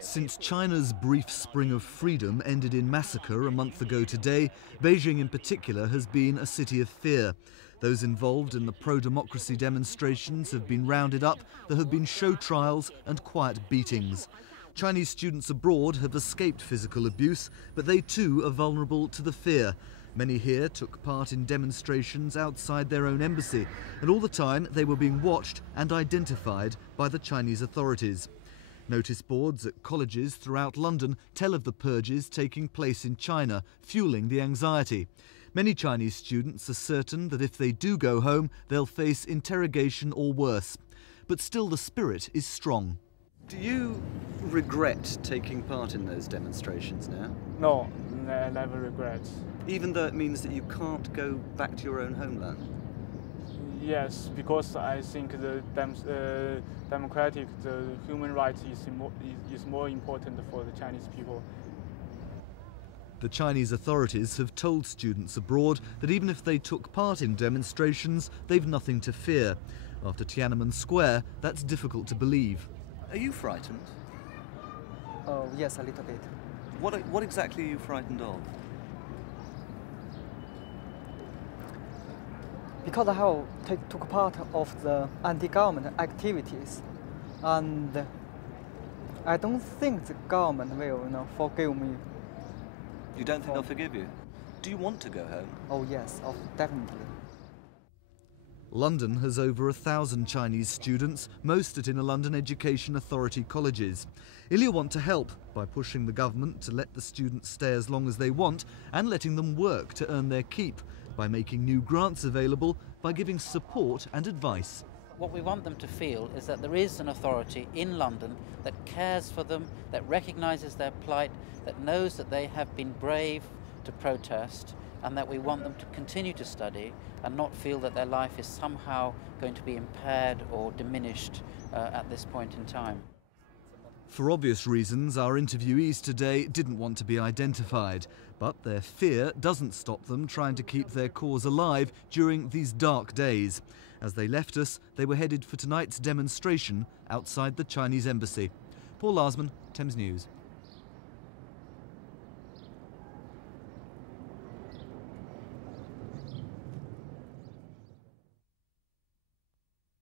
Since China's brief spring of freedom ended in massacre a month ago today, Beijing in particular has been a city of fear. Those involved in the pro-democracy demonstrations have been rounded up, there have been show trials and quiet beatings. Chinese students abroad have escaped physical abuse, but they too are vulnerable to the fear. Many here took part in demonstrations outside their own embassy, and all the time they were being watched and identified by the Chinese authorities. Notice boards at colleges throughout London tell of the purges taking place in China, fueling the anxiety. Many Chinese students are certain that if they do go home, they'll face interrogation or worse. But still the spirit is strong. Do you regret taking part in those demonstrations now? No, I never regret. Even though it means that you can't go back to your own homeland? Yes, because I think the democratic, the human rights is more important for the Chinese people. The Chinese authorities have told students abroad that even if they took part in demonstrations, they've nothing to fear. After Tiananmen Square, that's difficult to believe. Are you frightened? Oh, yes, a little bit. What exactly are you frightened of? Because I have took part of the anti-government activities, and I don't think the government will, forgive me. You don't think they'll forgive you? Do you want to go home? Oh yes, definitely. London has over 1,000 Chinese students, most at Inner London Education Authority colleges. ILEA want to help by pushing the government to let the students stay as long as they want and letting them work to earn their keep, by making new grants available, by giving support and advice. What we want them to feel is that there is an authority in London that cares for them, that recognises their plight, that knows that they have been brave to protest, and that we want them to continue to study and not feel that their life is somehow going to be impaired or diminished at this point in time. For obvious reasons, our interviewees today didn't want to be identified, but their fear doesn't stop them trying to keep their cause alive during these dark days. As they left us, they were headed for tonight's demonstration outside the Chinese embassy. Paul Larsman, Thames News.